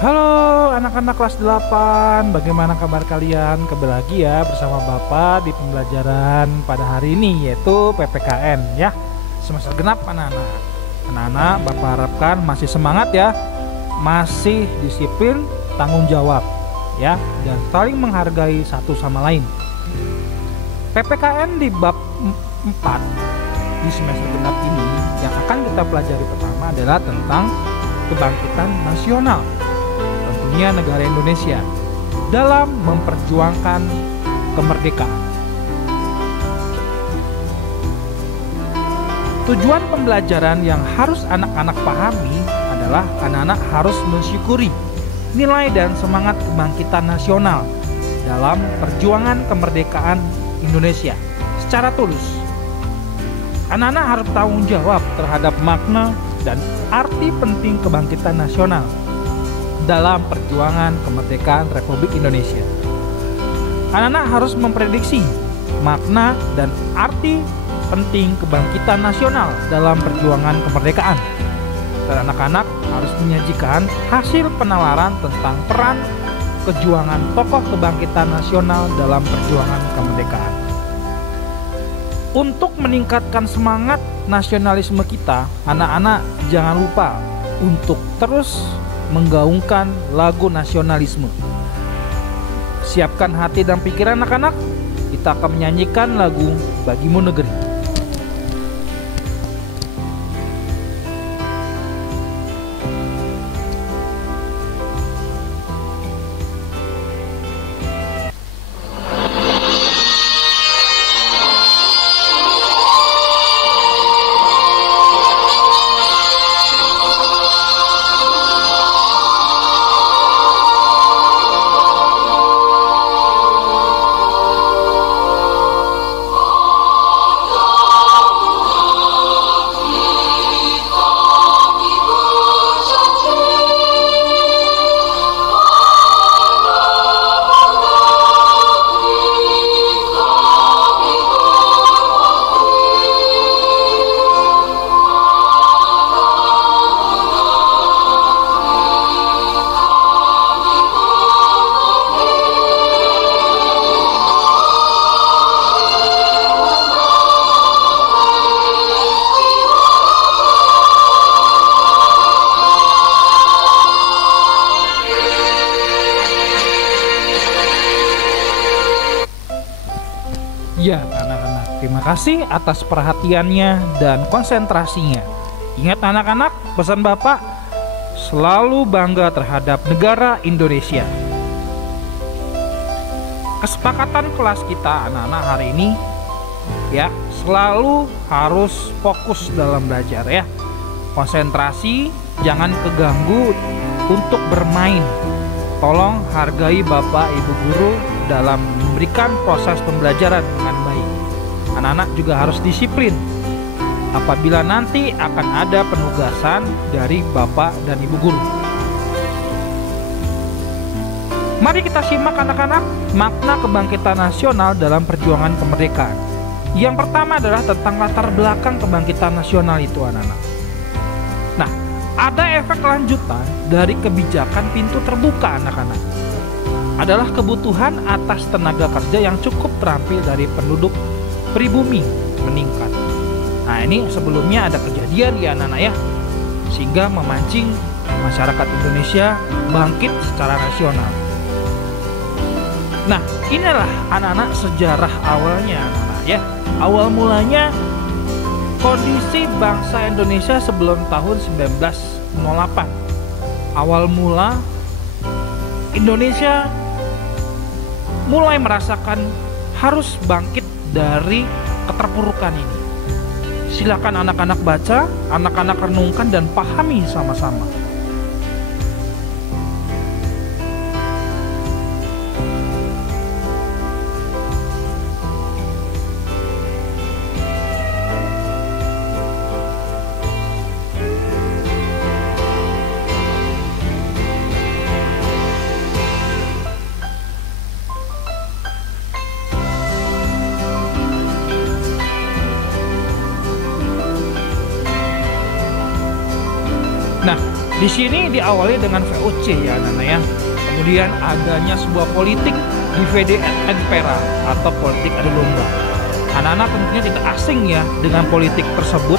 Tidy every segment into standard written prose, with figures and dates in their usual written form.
Halo anak-anak kelas 8, bagaimana kabar kalian? Kembali lagi ya bersama Bapak di pembelajaran pada hari ini, yaitu PPKN ya, semester genap anak-anak. Anak-anak Bapak harapkan masih semangat ya, masih disiplin, tanggung jawab ya, dan saling menghargai satu sama lain. PPKN di bab 4 di semester genap ini yang akan kita pelajari pertama adalah tentang kebangkitan nasional tentunya negara Indonesia dalam memperjuangkan kemerdekaan. Tujuan pembelajaran yang harus anak-anak pahami adalah anak-anak harus mensyukuri nilai dan semangat kebangkitan nasional dalam perjuangan kemerdekaan Indonesia secara tulus. Anak-anak harus tanggung jawab terhadap makna dan arti penting kebangkitan nasional dalam perjuangan kemerdekaan Republik Indonesia. Anak-anak harus memprediksi makna dan arti penting kebangkitan nasional dalam perjuangan kemerdekaan. Dan anak-anak harus menyajikan hasil penalaran tentang peran kejuangan tokoh kebangkitan nasional dalam perjuangan kemerdekaan. Untuk meningkatkan semangat nasionalisme kita, anak-anak jangan lupa untuk terus menggaungkan lagu nasionalisme. Siapkan hati dan pikiran anak-anak, kita akan menyanyikan lagu Bagimu Negeri. Ya anak-anak, terima kasih atas perhatiannya dan konsentrasinya. Ingat anak-anak, pesan Bapak, selalu bangga terhadap negara Indonesia. Kesepakatan kelas kita anak-anak hari ini ya, selalu harus fokus dalam belajar ya. Konsentrasi, jangan keganggu untuk bermain. Tolong hargai Bapak Ibu Guru dalam memberikan proses pembelajaran dengan baik. Anak-anak juga harus disiplin apabila nanti akan ada penugasan dari Bapak dan Ibu Guru. Mari kita simak anak-anak makna kebangkitan nasional dalam perjuangan kemerdekaan. Yang pertama adalah tentang latar belakang kebangkitan nasional itu anak-anak. Nah, ada efek lanjutan dari kebijakan pintu terbuka anak-anak. Adalah kebutuhan atas tenaga kerja yang cukup terampil dari penduduk pribumi meningkat. Nah, ini sebelumnya ada kejadian ya anak-anak ya, sehingga memancing masyarakat Indonesia bangkit secara nasional. Nah, inilah anak-anak sejarah awalnya anak-anak ya. Awal mulanya kondisi bangsa Indonesia sebelum tahun 1908. Awal mula Indonesia mulai merasakan harus bangkit dari keterpurukan ini. Silakan anak-anak baca, anak-anak renungkan dan pahami sama-sama. Nah, Di sini diawali dengan VOC ya anak-anak ya. Kemudian adanya sebuah politik divide et impera atau politik adu domba. Anak-anak tentunya tidak asing ya dengan politik tersebut.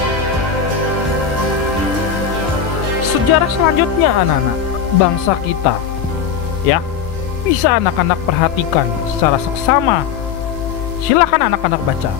Sejarah selanjutnya anak-anak, bangsa kita ya bisa anak-anak perhatikan secara seksama. Silakan anak-anak baca.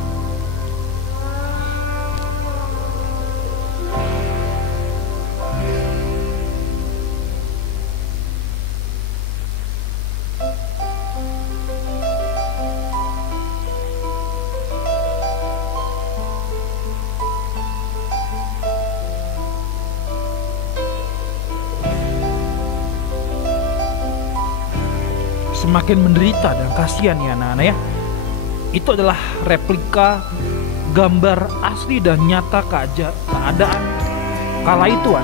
Semakin menderita dan kasihan ya anak-anak ya. Itu adalah replika gambar asli dan nyata keadaan kala itu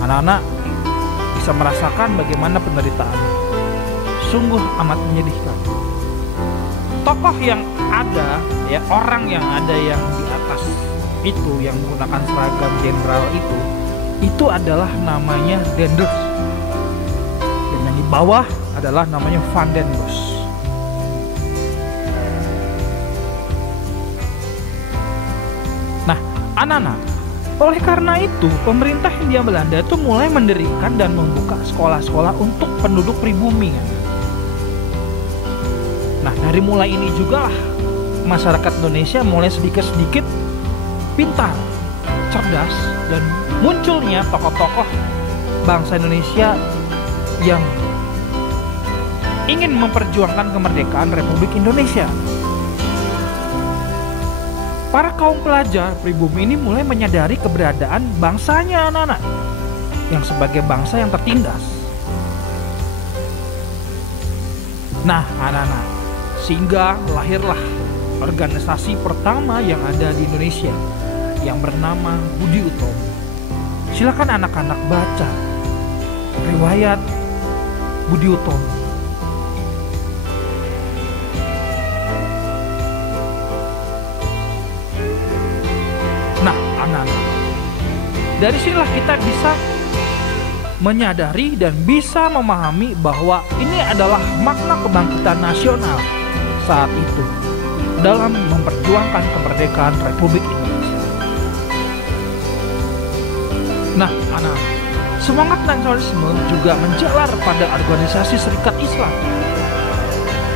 anak-anak bisa merasakan bagaimana penderitaan. Sungguh amat menyedihkan. Tokoh yang ada ya, orang yang ada yang di atas itu yang menggunakan seragam jenderal itu adalah namanya Denders. Dan yang di bawah adalah namanya Van den Bosch. Nah, anak-anak, oleh karena itu pemerintah Hindia Belanda itu mulai mendirikan dan membuka sekolah-sekolah untuk penduduk pribumi. Nah, dari mulai ini juga lah masyarakat Indonesia mulai sedikit-sedikit pintar, cerdas, dan munculnya tokoh-tokoh bangsa Indonesia yang ingin memperjuangkan kemerdekaan Republik Indonesia. Para kaum pelajar pribumi ini mulai menyadari keberadaan bangsanya anak-anak yang sebagai bangsa yang tertindas. Nah anak-anak, sehingga lahirlah organisasi pertama yang ada di Indonesia yang bernama Budi Utomo. Silakan anak-anak baca riwayat Budi Utomo. Nah, anak-anak, dari sinilah kita bisa menyadari dan bisa memahami bahwa ini adalah makna kebangkitan nasional saat itu dalam memperjuangkan kemerdekaan Republik Indonesia. Nah, anak-anak, semangat nasionalisme juga menjalar pada organisasi Serikat Islam.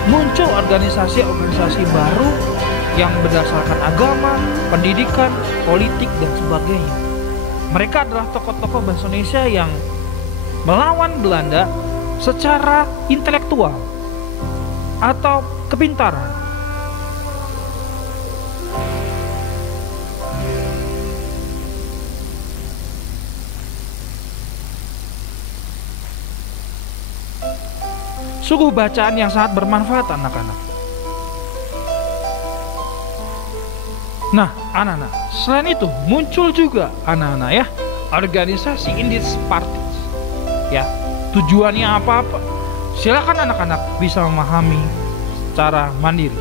Muncul organisasi-organisasi baru yang berdasarkan agama, pendidikan, politik, dan sebagainya. Mereka adalah tokoh-tokoh bangsa Indonesia yang melawan Belanda secara intelektual atau kepintaran. Sungguh bacaan yang sangat bermanfaat anak-anak. Nah, anak-anak, selain itu muncul juga anak-anak ya organisasi Indies Parties. Ya, tujuannya apa-apa? Silakan anak-anak bisa memahami secara mandiri.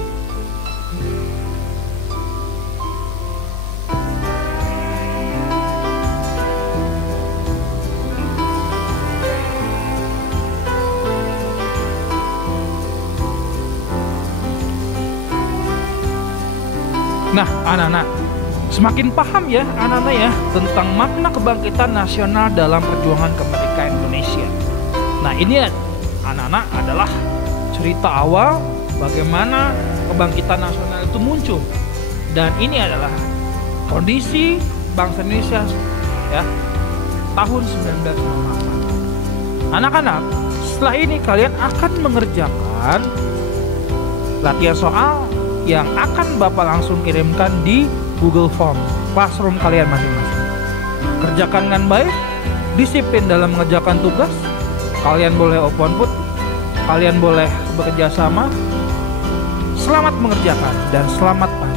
Nah, anak-anak, semakin paham ya anak-anak ya tentang makna kebangkitan nasional dalam perjuangan kemerdekaan Indonesia. Nah, ini anak-anak adalah cerita awal bagaimana kebangkitan nasional itu muncul. Dan ini adalah kondisi bangsa Indonesia ya tahun 1998. Anak-anak, setelah ini kalian akan mengerjakan latihan soal yang akan Bapak langsung kirimkan di Google Form classroom kalian masing-masing. Kerjakan dengan baik, disiplin dalam mengerjakan tugas. Kalian boleh open book, kalian boleh bekerja sama. Selamat mengerjakan dan selamat pagi.